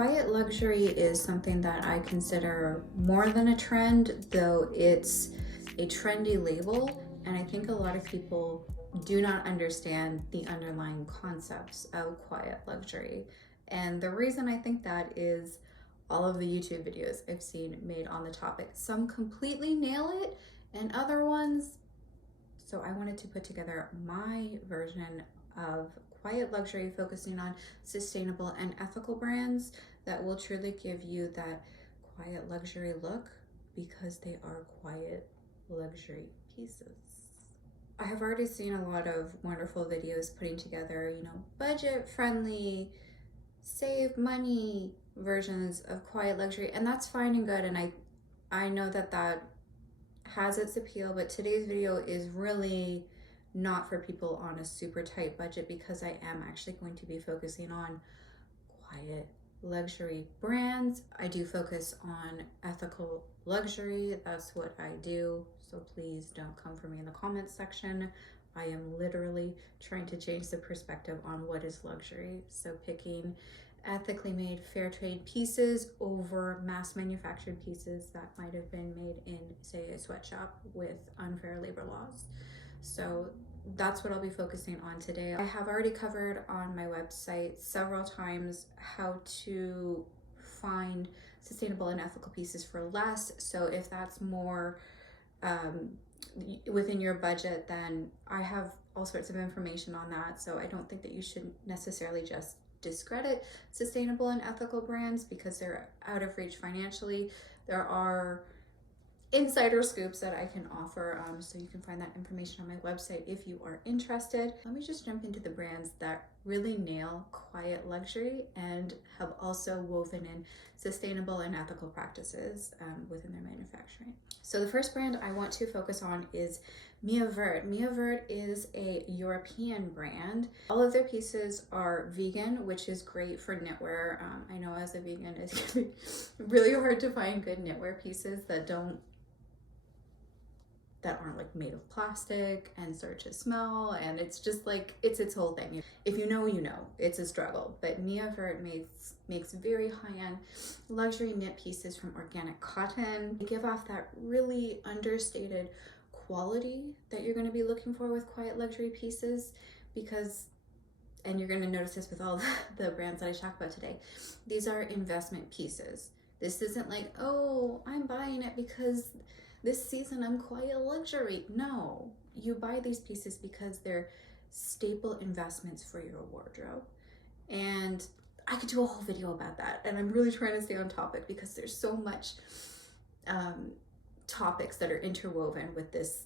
Quiet luxury is something that I consider more than a trend, though it's a trendy label. And I think a lot of people do not understand the underlying concepts of quiet luxury. And the reason I think that is all of the YouTube videos I've seen made on the topic. Some completely nail it, and other ones. So I wanted to put together my version of quiet luxury, focusing on sustainable and ethical brands that will truly give you that quiet luxury look because they are quiet luxury pieces. I have already seen a lot of wonderful videos putting together, budget friendly, save money versions of quiet luxury, and that's fine and good. And I know that has its appeal, but today's video is really not for people on a super tight budget because I am actually going to be focusing on quiet luxury brands. I do focus on ethical luxury. That's what I do. So please don't come for me in the comments section. I am literally trying to change the perspective on what is luxury. So picking ethically made fair trade pieces over mass manufactured pieces that might have been made in, say, a sweatshop with unfair labor laws. So that's what I'll be focusing on today. I have already covered on my website several times how to find sustainable and ethical pieces for less. So if that's more within your budget, then I have all sorts of information on that. So I don't think that you should necessarily just discredit sustainable and ethical brands because they're out of reach financially. There are insider scoops that I can offer, so you can find that information on my website if you are interested. Let me just jump into the brands that really nail quiet luxury and have also woven in sustainable and ethical practices within their manufacturing. So the first brand I want to focus on is Mia Verde. Mia Verde is a European brand. All of their pieces are vegan, which is great for knitwear. I know as a vegan, it's really hard to find good knitwear pieces that aren't like made of plastic and start to smell, and it's just like it's its whole thing. If you know, it's a struggle. But Mia Verde makes very high-end luxury knit pieces from organic cotton. They give off that really understated quality that you're going to be looking for with quiet luxury pieces, because, and you're going to notice this with all the brands that I talk about today, these are investment pieces. This isn't like, oh, I'm buying it because this season I'm quiet luxury. No, you buy these pieces because they're staple investments for your wardrobe. And I could do a whole video about that, and I'm really trying to stay on topic because there's so much topics that are interwoven with this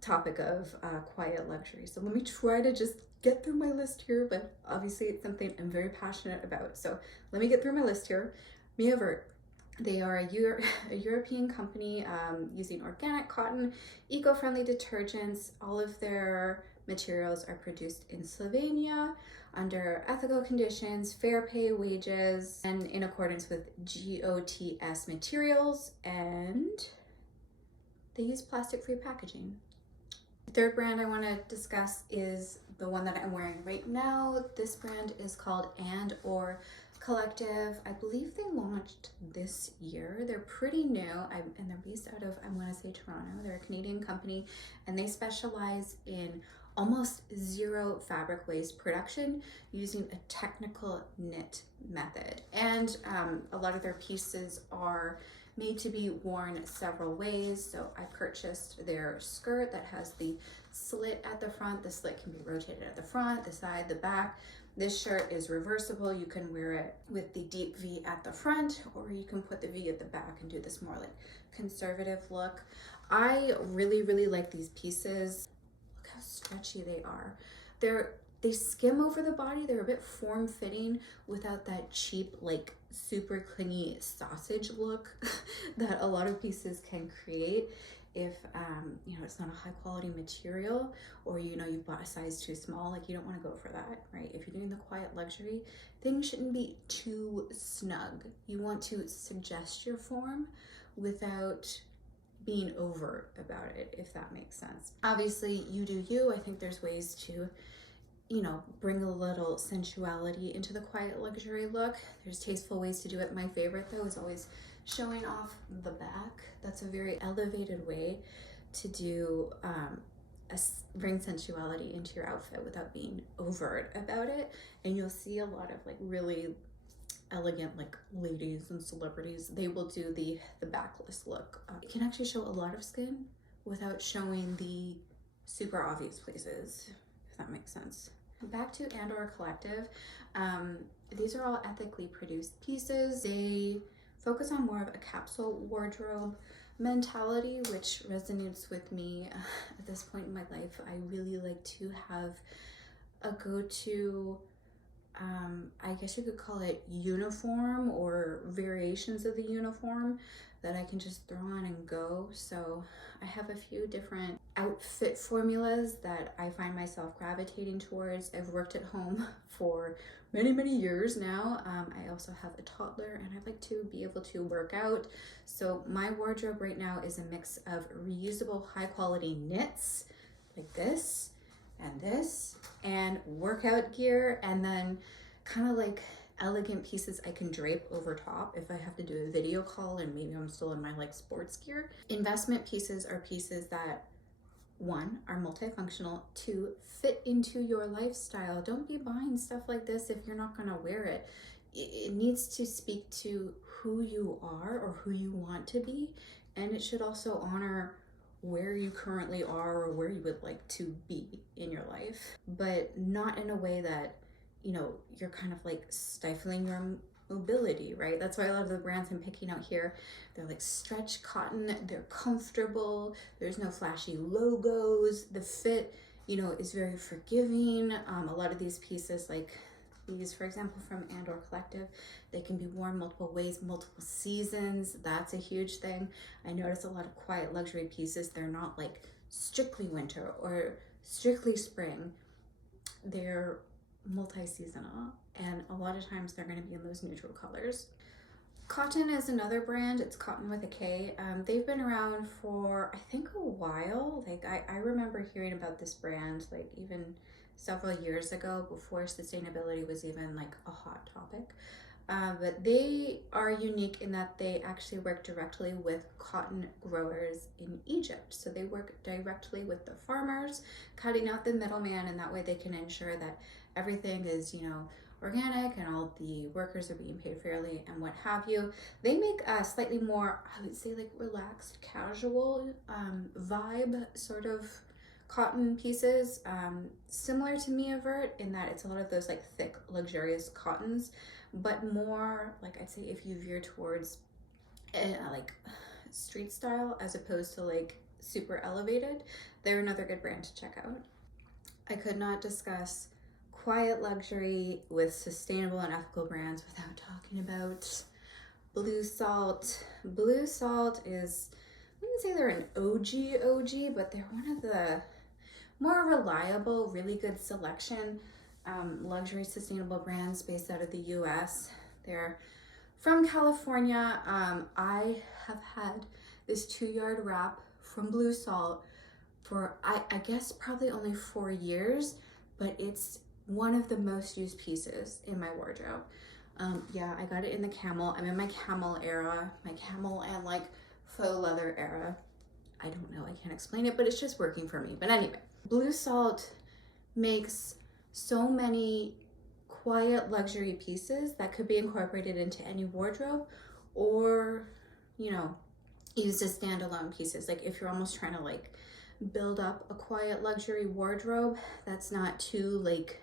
topic of quiet luxury. So let me try to just get through my list here, but obviously it's something I'm very passionate about. So let me get through my list here. Mia Verde. They are a European company using organic cotton, eco-friendly detergents. All of their materials are produced in Slovenia under ethical conditions, fair pay wages, and in accordance with GOTS materials, and they use plastic-free packaging. The third brand I want to discuss is the one that I'm wearing right now. This brand is called &OR Collective. I believe they launched this year. They're pretty new, and they're based out of, I want to say, Toronto. They're a Canadian company, and they specialize in almost zero fabric waste production using a technical knit method. And a lot of their pieces are made to be worn several ways. So I purchased their skirt that has the slit at the front. The slit can be rotated at the front, the side, the back. This shirt is reversible. You can wear it with the deep V at the front, or you can put the V at the back and do this more like conservative look. I really, really like these pieces. Look how stretchy they are. They skim over the body. They're a bit form-fitting without that cheap, like super clingy sausage look that a lot of pieces can create if it's not a high quality material, or you bought a size too small. Like, you don't want to go for that, right? If you're doing the quiet luxury, things shouldn't be too snug. You want to suggest your form without being overt about it, if that makes sense. Obviously, you do you. I think there's ways to you know, bring a little sensuality into the quiet luxury look. There's tasteful ways to do it. My favorite though is always showing off the back. That's a very elevated way to do bring sensuality into your outfit without being overt about it. And you'll see a lot of like really elegant like ladies and celebrities, they will do the backless look. It can actually show a lot of skin without showing the super obvious places, if that makes sense. Back to Andor Collective. These are all ethically produced pieces. They focus on more of a capsule wardrobe mentality, which resonates with me at this point in my life. I really like to have a go-to, I guess you could call it uniform or variations of the uniform that I can just throw on and go. So I have a few different outfit formulas that I find myself gravitating towards. I've worked at home for many years now. I also have a toddler and I like to be able to work out. So my wardrobe right now is a mix of reusable high quality knits like this and workout gear, and then kind of like elegant pieces I can drape over top if I have to do a video call and maybe I'm still in my like sports gear. Investment pieces are pieces that, one, are multifunctional, two, fit into your lifestyle. Don't be buying stuff like this if you're not gonna wear it. It needs to speak to who you are or who you want to be, and it should also honor where you currently are or where you would like to be in your life, but not in a way that, you know, you're kind of like stifling your mobility, right? That's why a lot of the brands I'm picking out here, they're like stretch cotton, they're comfortable, there's no flashy logos, the fit, you know, is very forgiving. A lot of these pieces, like these, for example, from Andor Collective, they can be worn multiple ways, multiple seasons. That's a huge thing. I notice a lot of quiet luxury pieces, they're not like strictly winter or strictly spring. They're multi-seasonal, and a lot of times they're going to be in those neutral colors. Cotton is another brand. It's Cotton with a K. They've been around for, I think, a while. Like I remember hearing about this brand like even several years ago, before sustainability was even like a hot topic. But they are unique in that they actually work directly with cotton growers in Egypt. So they work directly with the farmers, cutting out the middleman, and that way they can ensure that everything is, you know, organic and all the workers are being paid fairly and what have you. They make a slightly more, I would say, like relaxed, casual vibe sort of cotton pieces, similar to Mia Vert in that it's a lot of those like thick, luxurious cottons, but more like, I'd say, if you veer towards like street style as opposed to like super elevated, they're another good brand to check out. I could not discuss quiet luxury with sustainable and ethical brands without talking about Blue Salt. Blue Salt is, I wouldn't say they're an OG, but they're one of the more reliable, really good selection luxury sustainable brands based out of the US. They're from California. I have had this 2-yard wrap from Blue Salt for, I guess, probably only 4 years, but it's one of the most used pieces in my wardrobe. Yeah, I got it in the camel. I'm in my camel era, my camel and like faux leather era. I don't know, I can't explain it, but it's just working for me. But anyway, Blue Salt makes so many quiet luxury pieces that could be incorporated into any wardrobe, or, you know, used as standalone pieces. Like if you're almost trying to like build up a quiet luxury wardrobe that's not too like,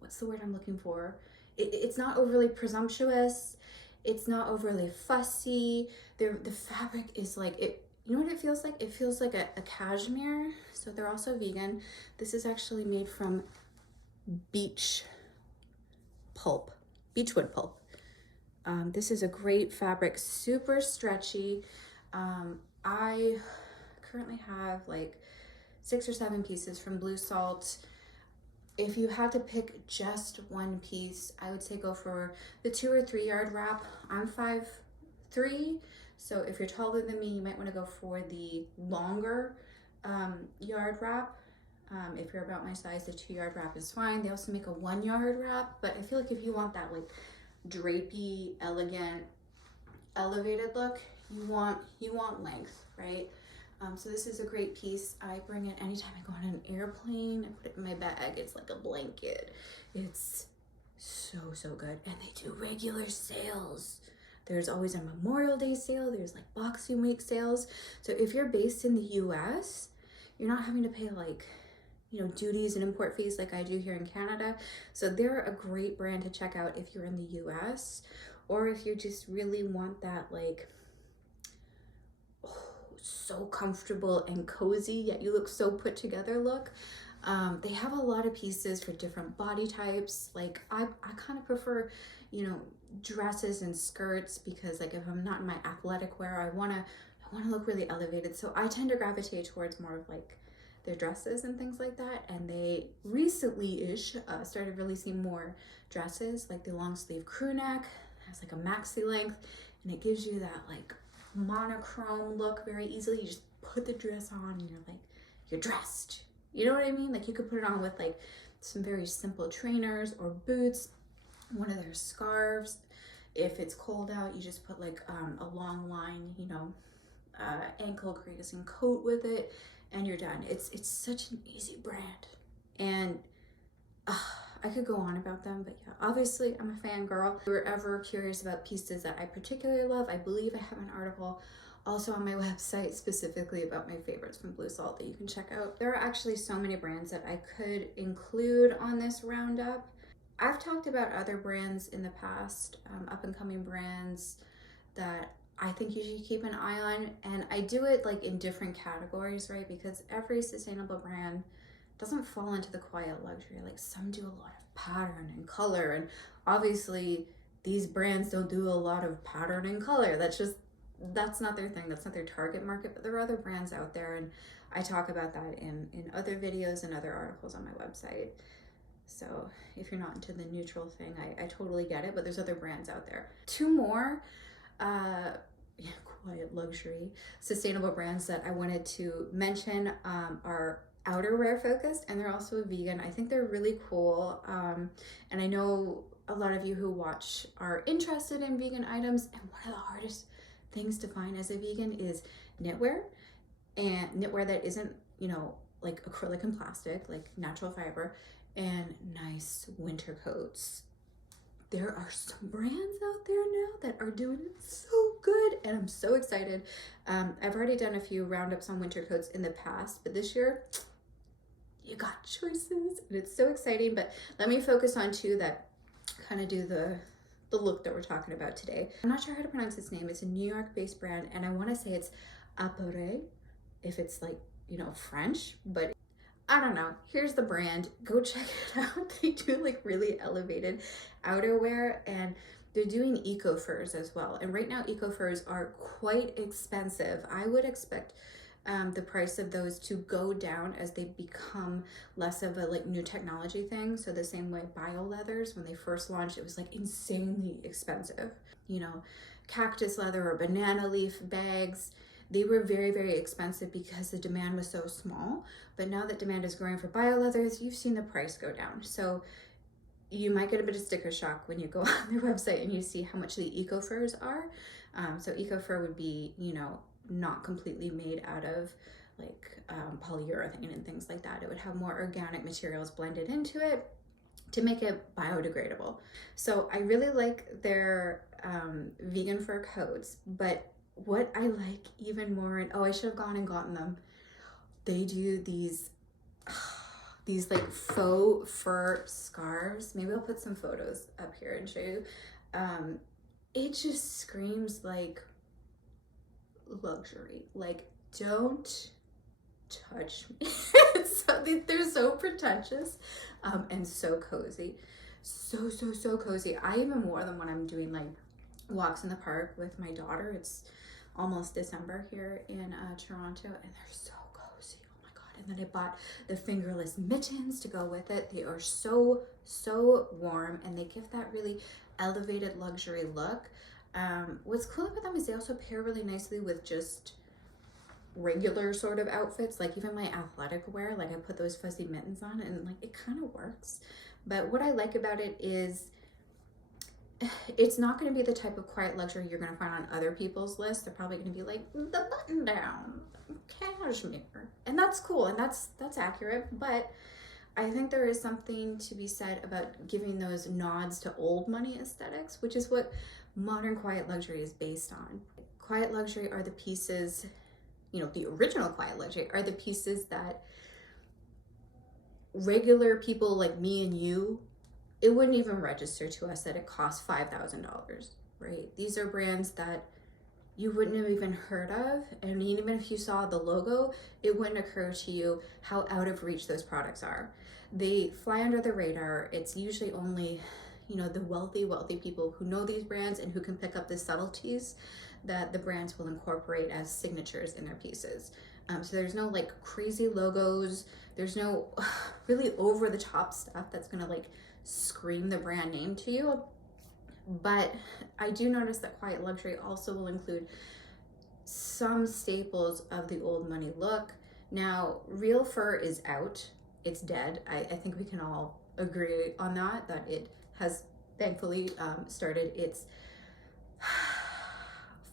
what's the word I'm looking for? It's not overly presumptuous. It's not overly fussy. The fabric is like, it. You know what it feels like? It feels like a cashmere. So they're also vegan. This is actually made from beechwood pulp. This is a great fabric, super stretchy. I currently have like 6 or 7 pieces from Blue Salt. If you had to pick just one piece, I would say go for the 2 or 3 yard wrap. I'm 5'3", so if you're taller than me, you might want to go for the longer yard wrap. If you're about my size, the 2-yard wrap is fine. They also make a 1-yard wrap, but I feel like if you want that like drapey, elegant, elevated look, you want length, right? So this is a great piece. I bring it anytime I go on an airplane. I put it in my bag. It's like a blanket. It's so good. And they do regular sales. There's always a Memorial Day sale. There's like Boxing Week sales. So if you're based in the US, you're not having to pay like, you know, duties and import fees like I do here in Canada. So they're a great brand to check out if you're in the US, or if you just really want that like, so comfortable and cozy, yet you look so put together look. They have a lot of pieces for different body types. Like I kind of prefer, you know, dresses and skirts, because like if I'm not in my athletic wear, I wanna look really elevated. So I tend to gravitate towards more of like their dresses and things like that. And they recently-ish started releasing more dresses, like the long sleeve crew neck, has like a maxi length, and it gives you that like monochrome look very easily. You just put the dress on and you're like, you're dressed. You know what I mean? Like you could put it on with like some very simple trainers or boots, one of their scarves. If it's cold out, you just put like a long line, you know, ankle creasing coat with it, and you're done. It's such an easy brand. And I could go on about them, but yeah, obviously I'm a fangirl. If you're ever curious about pieces that I particularly love, I believe I have an article also on my website specifically about my favorites from Blue Salt that you can check out. There are actually so many brands that I could include on this roundup. I've talked about other brands in the past, up and coming brands that I think you should keep an eye on. And I do it like in different categories, right? Because every sustainable brand doesn't fall into the quiet luxury. Like some do a lot of pattern and color, and obviously these brands don't do a lot of pattern and color. That's not their thing. That's not their target market. But there are other brands out there, and I talk about that in other videos and other articles on my website. So if you're not into the neutral thing, I totally get it, but there's other brands out there. 2 more quiet luxury sustainable brands that I wanted to mention are outerwear focused, and they're also vegan. I think they're really cool, and I know a lot of you who watch are interested in vegan items, and one of the hardest things to find as a vegan is knitwear, and knitwear that isn't, you know, like acrylic and plastic, like natural fiber, and nice winter coats. There are some brands out there now that are doing it so good, and I'm so excited. I've already done a few roundups on winter coats in the past, but this year you got choices, and it's so exciting. But let me focus on 2 that kind of do the look that we're talking about today. I'm not sure how to pronounce its name. It's a New York based brand, and I want to say it's Apparel, if it's like, you know, French, but I don't know. Here's the brand. Go check it out. They do like really elevated outerwear, and they're doing eco furs as well. And right now eco furs are quite expensive. I would expect the price of those to go down as they become less of a like new technology thing. So the same way bio leathers, when they first launched, it was like insanely expensive. You know, cactus leather or banana leaf bags, they were very expensive because the demand was so small. But now that demand is growing for bio leathers, you've seen the price go down. So you might get a bit of sticker shock when you go on their website and you see how much the eco furs are. So eco fur would be, you know, not completely made out of like polyurethane and things like that. It would have more organic materials blended into it to make it biodegradable. So I really like their vegan fur coats, but what I like even more, and I should have gone and gotten them, they do these like faux fur scarves. Maybe I'll put some photos up here and show you. It just screams like luxury. Like, don't touch me. They're so pretentious and so cozy. So cozy. I even wore them when I'm doing like walks in the park with my daughter. It's almost December here in Toronto, and they're so cozy. Oh my god. And then I bought the fingerless mittens to go with it. They are so warm, and they give that really elevated luxury look. What's cool about them is they also pair really nicely with just regular sort of outfits, like even my athletic wear, like I put those fuzzy mittens on and like it kind of works. But what I like about it is it's not going to be the type of quiet luxury you're going to find on other people's lists. They're probably going to be like the button down cashmere, and that's cool and that's accurate. But I think there is something to be said about giving those nods to old money aesthetics, which is what modern quiet luxury is based on. Quiet luxury are the pieces, you know, the original quiet luxury are the pieces that regular people like me and you, it wouldn't even register to us that it costs $5,000, right? These are brands that you wouldn't have even heard of. And even if you saw the logo, it wouldn't occur to you how out of reach those products are. They fly under the radar. It's usually only, you know, the wealthy people who know these brands and who can pick up the subtleties that the brands will incorporate as signatures in their pieces. So there's no like crazy logos. There's no really over the top stuff that's gonna like scream the brand name to you. But I do notice that quiet luxury also will include some staples of the old money look. Now, real fur is out. It's dead. I think we can all agree on that it has thankfully started its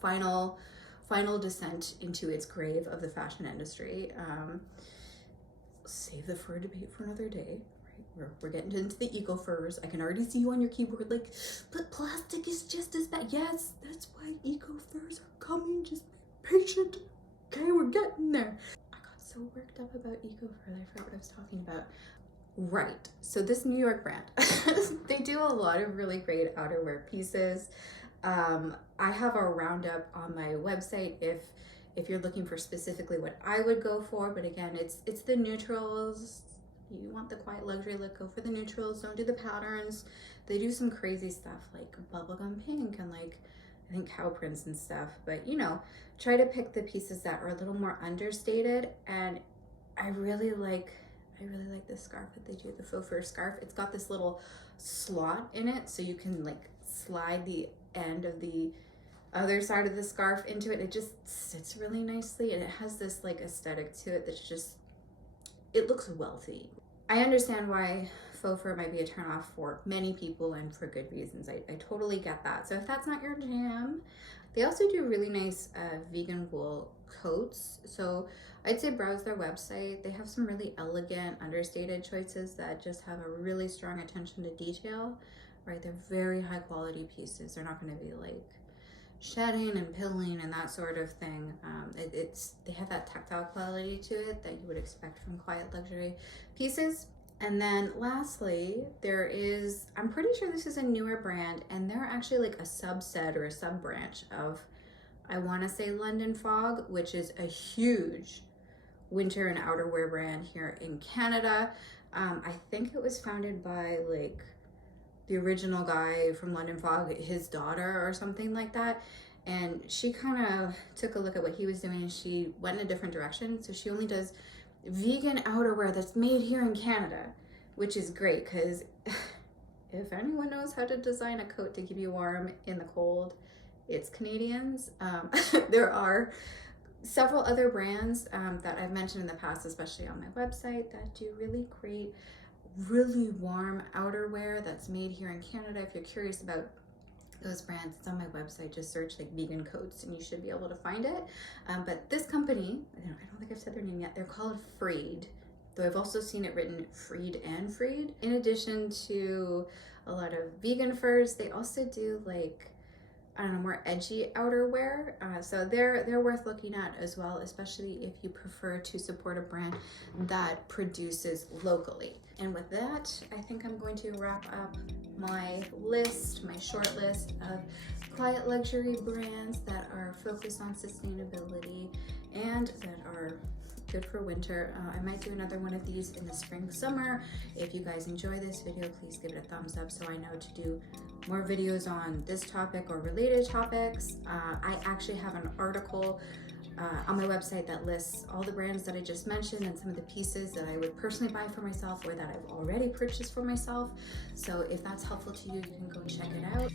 final descent into its grave of the fashion industry. Save the fur debate for another day. We're getting into the eco furs. I can already see you on your keyboard like, but plastic is just as bad. Yes, that's why eco furs are coming. Just be patient. Okay, we're getting there. I got so worked up about eco fur that I forgot what I was talking about. Right, so this New York brand, they do a lot of really great outerwear pieces. I have a roundup on my website if you're looking for specifically what I would go for, but again, it's the neutrals. You want the quiet luxury look, go for the neutrals, don't do the patterns. They do some crazy stuff like bubblegum pink and like I think cow prints and stuff, but you know, try to pick the pieces that are a little more understated. And I really like this scarf that they do, the faux fur scarf. It's got this little slot in it so you can like slide the end of the other side of the scarf into it. It just sits really nicely and it has this like aesthetic to it that's just, it looks wealthy. I understand why faux fur might be a turnoff for many people and for good reasons. I totally get that. So if that's not your jam, they also do really nice vegan wool coats. So I'd say browse their website. They have some really elegant, understated choices that just have a really strong attention to detail, right? They're very high quality pieces. They're not going to be like shedding and pilling and that sort of thing. They have that tactile quality to it that you would expect from quiet luxury pieces. And then lastly, there is, I'm pretty sure this is a newer brand and they're actually like a subset or a sub branch of, I want to say London Fog, which is a huge winter and outerwear brand here in Canada. I think it was founded by like the original guy from London Fog, his daughter or something like that. And she kind of took a look at what he was doing and she went in a different direction. So she only does vegan outerwear that's made here in Canada, which is great because if anyone knows how to design a coat to keep you warm in the cold, it's Canadians. There are several other brands that I've mentioned in the past, especially on my website, that do really great, really warm outerwear that's made here in Canada. If you're curious about those brands, it's on my website. Just search like vegan coats and you should be able to find it. But this company, I don't think I've said their name yet, they're called Freed, though I've also seen it written Freed and Freed. In addition to a lot of vegan furs, they also do like, I don't know, more edgy outerwear. So they're worth looking at as well, especially if you prefer to support a brand that produces locally. And with that, I think I'm going to wrap up my list, my short list of quiet luxury brands that are focused on sustainability and that are good for winter. I might do another one of these in the spring, summer. If you guys enjoy this video, please give it a thumbs up so I know to do more videos on this topic or related topics. I actually have an article on my website that lists all the brands that I just mentioned and some of the pieces that I would personally buy for myself or that I've already purchased for myself. So if that's helpful to you, you can go check it out.